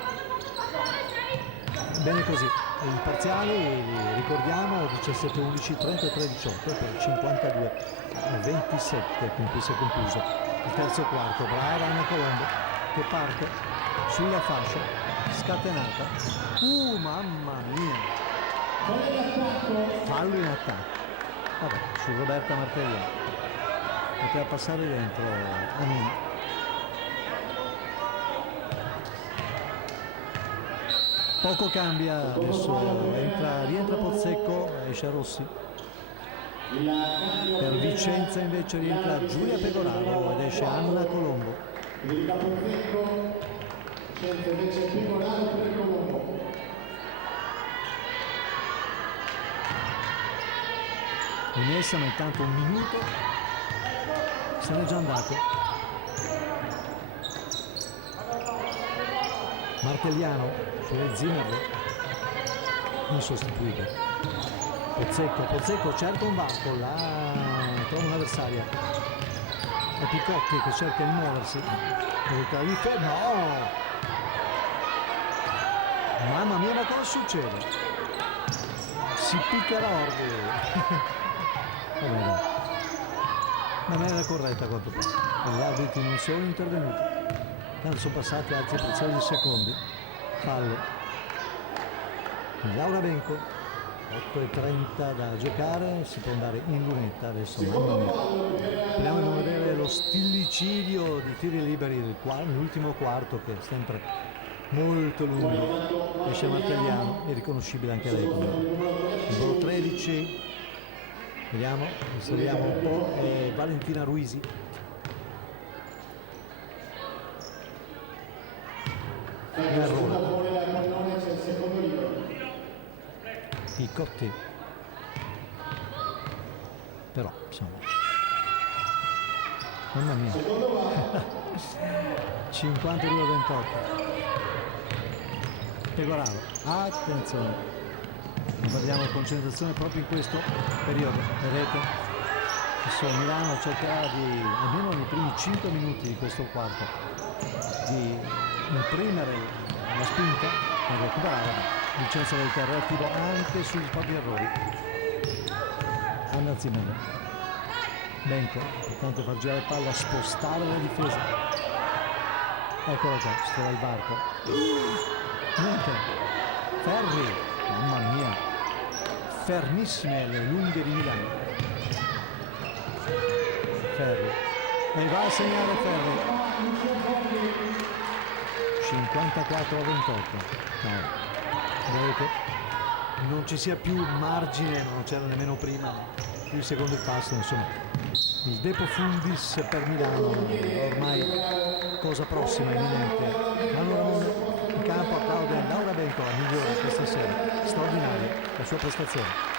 bene così. I parziali ricordiamo 17-11, 33-18 per 52-27 con cui si è concluso il terzo quarto. Brava Anna Colombo che parte sulla fascia scatenata, mamma mia, fallo in attacco, vabbè, su Roberta Martellini, poteva passare dentro Anina. Poco cambia, adesso rientra Pozzecco, esce Rossi. Per Vicenza invece rientra Giulia Pegoraro ed esce Anna Colombo. Rimessa, ma intanto un minuto se n'è già andato. Martelliano sulle Zimmerle, insostituibile. Pozzecco cerca un varco, trova un'avversaria. È Picotti che cerca di muoversi. No! Mamma mia, ma cosa succede? Si picca la Orbi. Ma non era corretta a quanto pare. Gli arbitri non sono intervenuti. Tanto sono passati altri preziosi secondi. Fallo. Laura Benco, 8:30 da giocare, si può andare in lunetta adesso. Mamma mia. Speriamo di non vedere lo stillicidio di tiri liberi nell'ultimo quarto, che è sempre molto lungo. Esce Martelliano, è riconoscibile anche lei. Numero 13, vediamo, osserviamo un po', è Valentina Ruisi. Picotti, però insomma, mamma mia. 52-28. Pegoraro, attenzione, parliamo di concentrazione proprio in questo periodo. Vedete, adesso Milano cercherà di, almeno nei primi 5 minuti di questo quarto, di imprimere la spinta per recuperare. Vicenza del terra attivo anche sugli propri errori. Anna Zimmerle, Benco, importante far girare palla, spostare la difesa. Eccola qua, si trova il varco. Niente. Ferri, mamma mia, fermissime le lunghe di Milano. Ferri, e va a segnare Ferri. 54-28. No. Vedete, non ci sia più margine, non c'era nemmeno prima, più il secondo passo, insomma, il de profundis per Milano ormai cosa prossima, imminente. In campo applaude Laura Benco, la migliore questa sera, straordinaria la sua prestazione.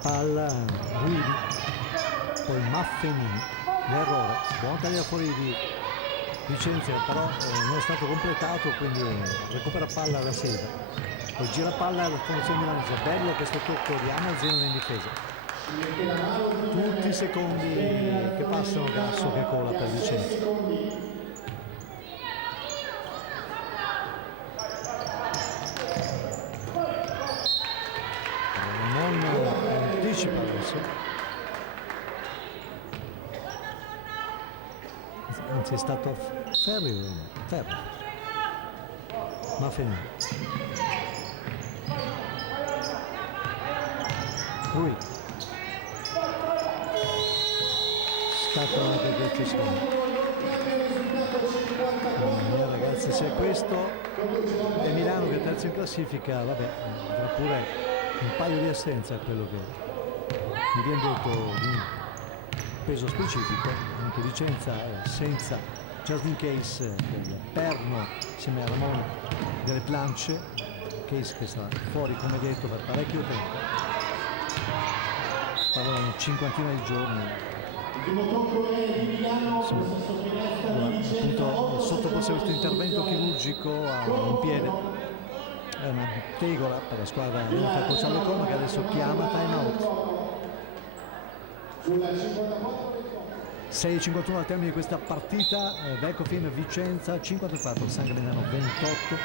Palla Ruidi, poi Maffenini, l'errore, buon taglio fuori di Vicenza, però non è stato completato, quindi recupera palla da Silva, poi gira palla alla formazione milanese. Bello questo tocco di Amazzino in difesa, tutti i secondi che passano, Gasso che cola per Vicenza. Anzi, è stato Ferri, ma finito. Lui attacco anche del Cescano. Ragazzi, se questo è Milano che è terzo in classifica, vabbè, avrà pure un paio di assenze a quello che mi viene detto di peso specifico. Anche Vicenza senza just in case del Perno insieme a Ramon delle Planche, case che sarà fuori come detto per parecchio tempo, parlano una cinquantina di giorni. Insomma, appunto sottoposto a questo intervento chirurgico a un piede, è una tegola per la squadra del coach Aldocorno, che adesso chiama time out. 6:51 al termine di questa partita, Vecofin Vicenza 54, San Gamignano 28,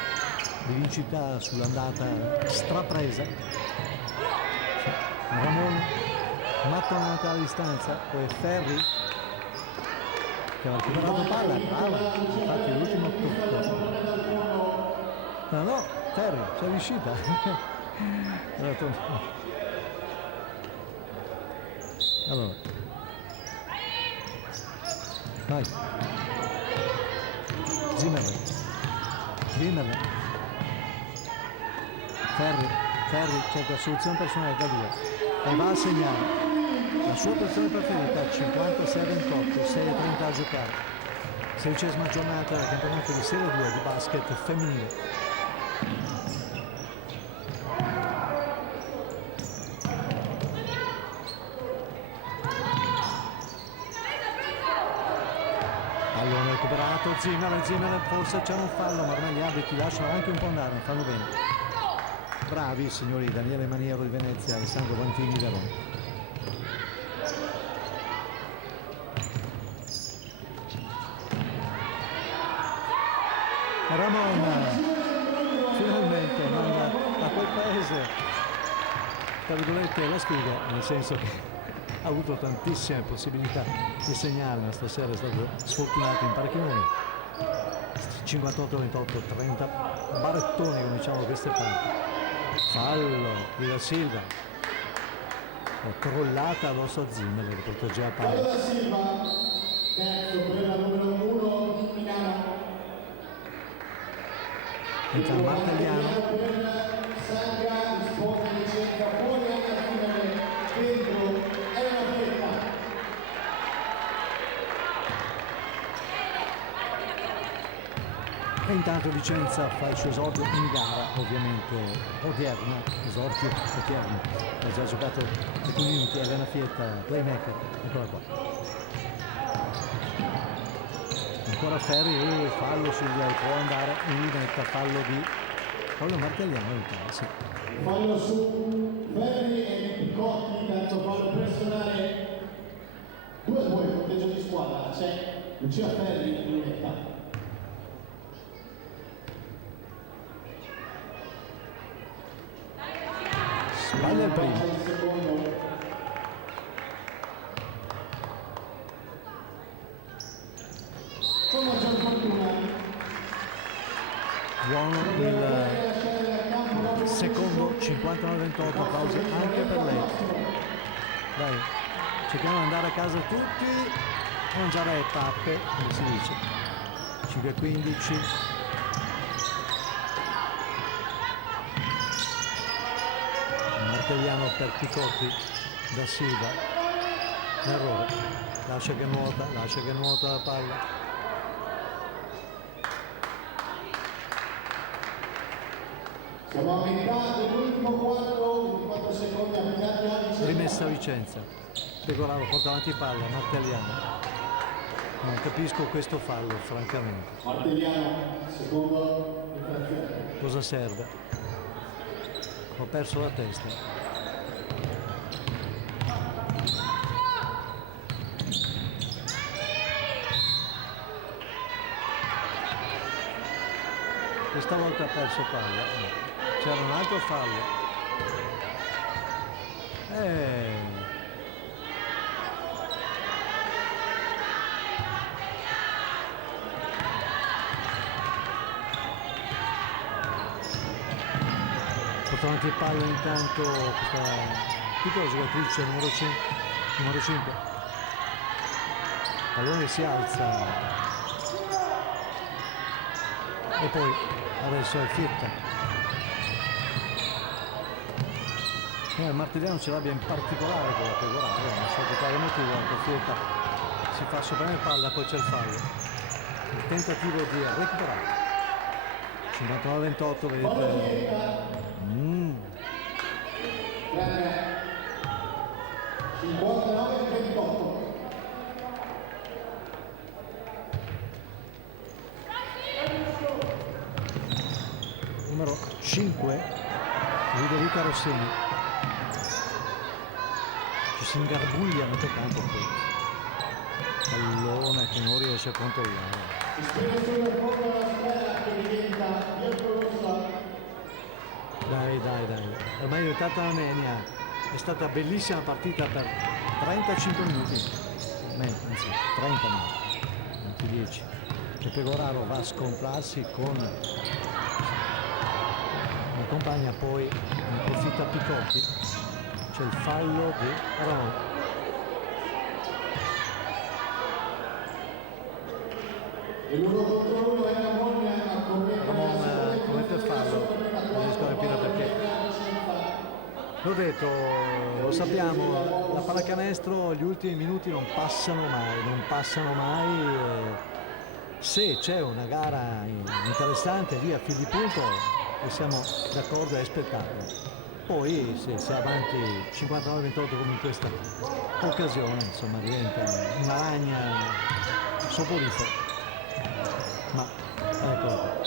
di vincita sull'andata strapresa. Ramon mattonata alla distanza, poi Ferri che ha recuperato palla, brava, infatti l'ultimo tocco. No, Ferri, c'è riuscita. Allora, vai, Zimmerman, Ferri cerca soluzione personale da 2 e va a segnare la sua posizione preferita, 56-28, 6:30 a giocare, 16ª giornata del campionato di Serie 2 di basket femminile. Pallone recuperato, Zimmerman, forse c'è un fallo, ma ormai gli arbitri lasciano anche un po' andare, non fanno bene. Bravi signori Daniele Maniero di Venezia, Alessandro Vantini di Verona. Ramon finalmente manda a quel paese, tra virgolette, la sfiga, nel senso che ha avuto tantissime possibilità di segnare, ma stasera è stato sfortunato in parecchi momenti. 58-28, 30 barettoni, come diciamo da queste parti. Fallo di Da Silva, crollata addosso a Zimmer che proteggeva il palla. Da Silva, terzo per la numero 1 di Milano. Entra Martagliano. Sandra risponde Vicenza, fuori alla fine, dentro è una fietta. E intanto Vicenza fa il suo esordio in gara, ovviamente odierna, esordio odierno. Ha già giocato alcuni minuti, Elena Fietta, playmaker, eccola qua. Ancora Ferri, fallo può andare in lunetta, fallo Martagliano, sì. Fallo su Ferri e Piccotti, tanto fallo personale 2-2, punteggio di squadra, c'è Lucia Ferri in lunetta. Sbaglia il primo. Buono il secondo, 59-28, pausa anche per lei. Dai, cerchiamo di andare a casa tutti, mangiare le tappe, come si dice. 5-15. Martagliano per Picotti, Da Silva, errore, lascia che nuota la palla. Siamo a metà dell'ultimo quarto, 24 secondi applicati a Vicenza. Rimessa a Vicenza, Pegoraro porta avanti palla, Martagliano. Non capisco questo fallo, francamente. Martagliano, secondo infrazione. Cosa serve? Ho perso la testa. Questa volta ha perso palla. C'era un altro fallo. Porta avanti il pallo intanto questa piccola giocatrice numero 5. pallone si alza e poi adesso è Fietta. Martigliano ce l'abbia in particolare con la Pegoraro, non so per quale motivo, anche Fietta si fa soprannome palla, poi c'è il fallo, il tentativo di recuperare. 59-28, vedete. 59-28. Numero 5, Ludovica Rossini. Ci si ingarbuglia a metà campo poi. Pallone che non riesce a controllare. Dai, ormai è diventata una mania. È stata bellissima partita per 35 minuti, anzi 30 minuti, 10. E Pegoraro va a scontrarsi con la compagna, poi ne approfitta Picotti, c'è il fallo di Ramon. Ramon commette il fallo, non riesco a capire perché. L'ho detto, lo sappiamo, la pallacanestro gli ultimi minuti non passano mai. Se c'è una gara interessante lì a fil di punto e siamo d'accordo, è spettacolo. Poi se si è avanti 59-28 come in questa occasione, insomma, diventa una lagna soporifera. Ma ecco,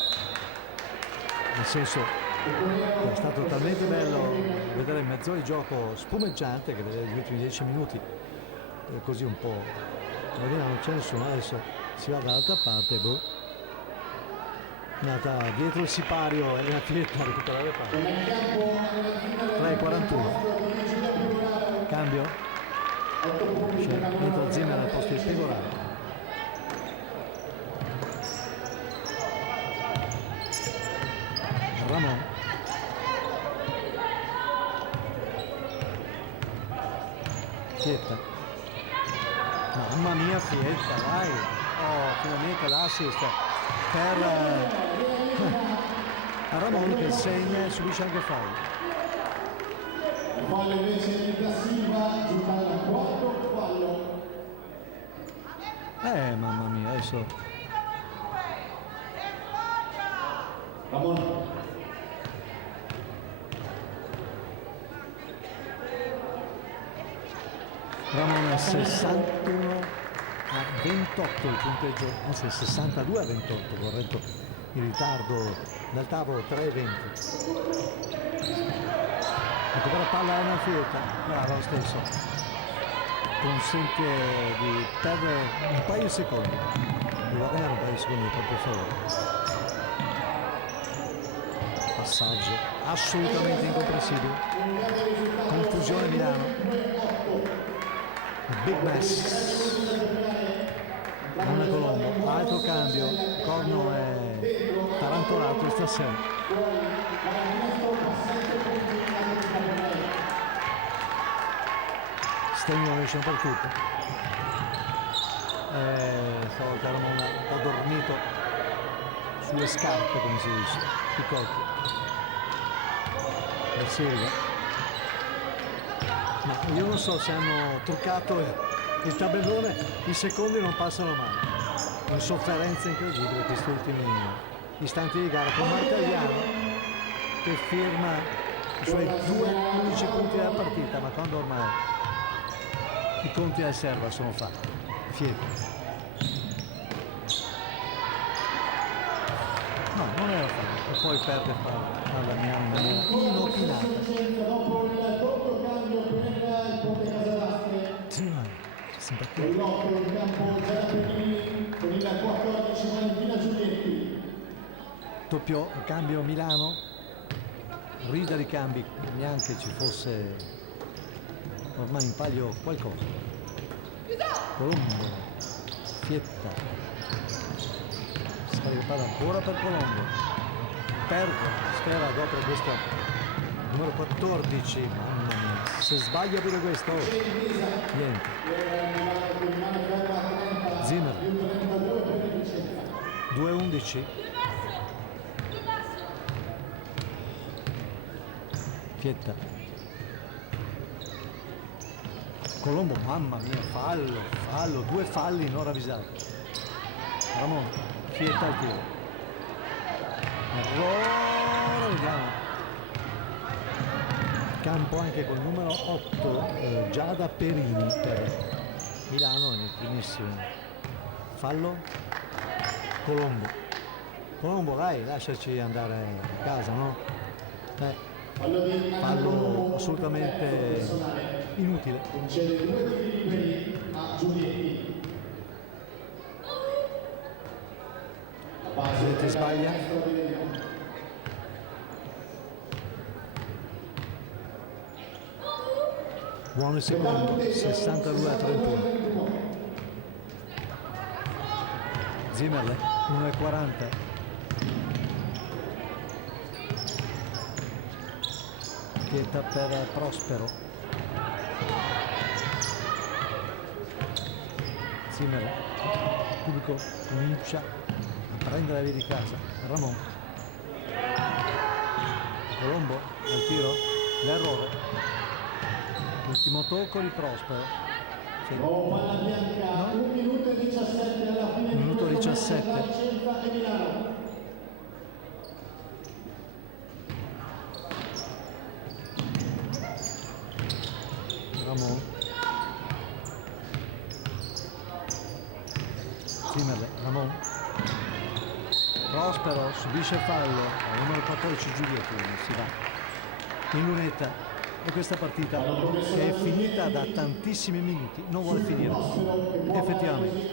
nel senso che è stato talmente bello vedere il mezz'ora di gioco spumeggiante che vedere gli ultimi 10 minuti così un po', non c'è nessuno. Adesso si va dall'altra parte, è andata dietro il sipario e la Fietta a recuperare le palle. 3-41, cambio, dentro Zimmer al posto di Pegoraro. Ramon, Fietta, mamma mia Fietta, dai, finalmente l'assist per Ramon che segna e subisce anche fallo. Fallo invece di Da Silva, giocata al quarto fallo. Mamma mia, adesso Ramon. Ramon è 61-28 il punteggio, anzi 62-28, corretto in ritardo dal tavolo 3-20. Ecco, però palla a una Fietta, brava lo stesso, consente di perdere un paio di secondi, di guadagnare un paio di secondi proprio favore. Passaggio assolutamente incomprensibile, confusione Milano. Big mess. Una Colombo, altro cambio, Corno è tarantolato stasera. Stimulation per tutto. Stavolta Ramon ha dormito sulle scarpe, come si dice, Picotti. La Silva. Ma io non so se hanno truccato il tabellone, i secondi non passano mai. Una sofferenza incredibile questi ultimi istanti di gara con Martagliano che firma i suoi 2 unici punti della partita, ma quando ormai i conti al serva sono fatti. Fietta. No, non era fatto. E poi perde palla Milano in maniera inopinata. Sì, ma simpatia. Il campo Gianapellini con il 14 Valentina Giulietti. Doppio cambio Milano, rida di cambi, neanche ci fosse ormai in palio qualcosa. Colombo, Fietta, scaricata ancora per Colombo, perde, spera dopo questo numero 14, mamma mia, se sbaglia pure questo, niente. Zimmer 2-11. Fietta, Colombo, mamma mia, fallo, 2 falli non ravvisati. Ramon, Fietta al tiro, errore, vediamo. Campo anche col numero 8, Giada Perini per Milano nel primissimo. Fallo, Colombo, dai, lasciaci andare a casa, no? Fallo assolutamente inutile. Concede 2 tiri liberi a Giulietti. Giulietti sbaglia. Buono il secondo, 62-31. Zimmerle, 1,40. Fietta per Prospero. Zimmerle, Cubico comincia a prendere la via di casa. Ramon. Colombo al tiro, l'errore. Ultimo tocco di Prospero. Sì. Palla bianca, 1 minuto e 17 alla fine. 1 minuto 17. Vicenza e Milano. Ramon. Zimmerle, Ramon. Prospero subisce fallo, al numero 14 Giulietti, si va in lunetta. E questa partita che è finita da tantissimi minuti non vuole finire effettivamente.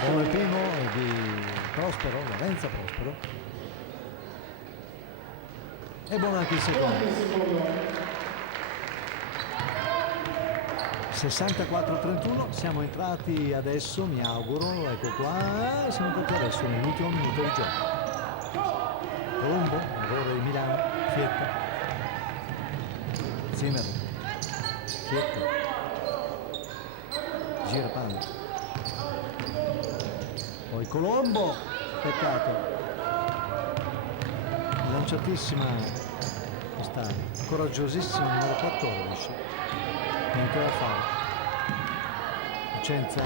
Buono il primo di Prospero, Lorenzo Prospero, e buono anche il secondo. 64-31, siamo entrati adesso, mi auguro, ecco qua, siamo entrati adesso nell'ultimo minuto di gioco. Colombo, errore di Milano, Fietta, Zimmer, Fietta, gira palla, poi Colombo, peccato, lanciatissima questa coraggiosissima numero 14. Niente da fare. Vicenza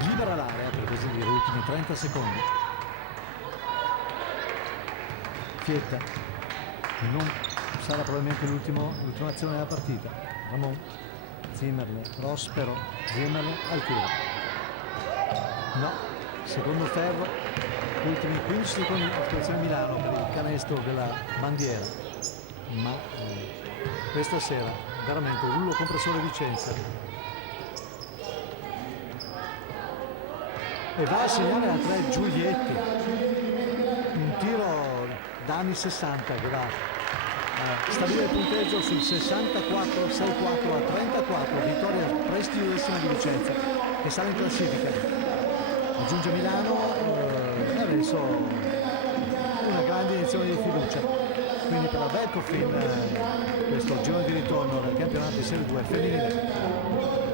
libera l'area, per così dire, ultimi 30 secondi. Fietta non sarà probabilmente l'ultima azione della partita. Ramon, Zimmerle, Prospero, Zimmerle al tiro. No, secondo ferro, ultimi 15 secondi a situazione Milano per il canestro della bandiera. Ma questa sera veramente un rullo compressore Vicenza, e va a segnare a 3 Giulietti, un tiro da anni 60 che va a stabilire il punteggio sul 64, 6-4 a 34, vittoria prestigiosissima di Vicenza che sale in classifica, aggiunge Milano e adesso una grande iniezione di fiducia, quindi per la Velcofin questo girone di ritorno del campionato di Serie 2 femminile.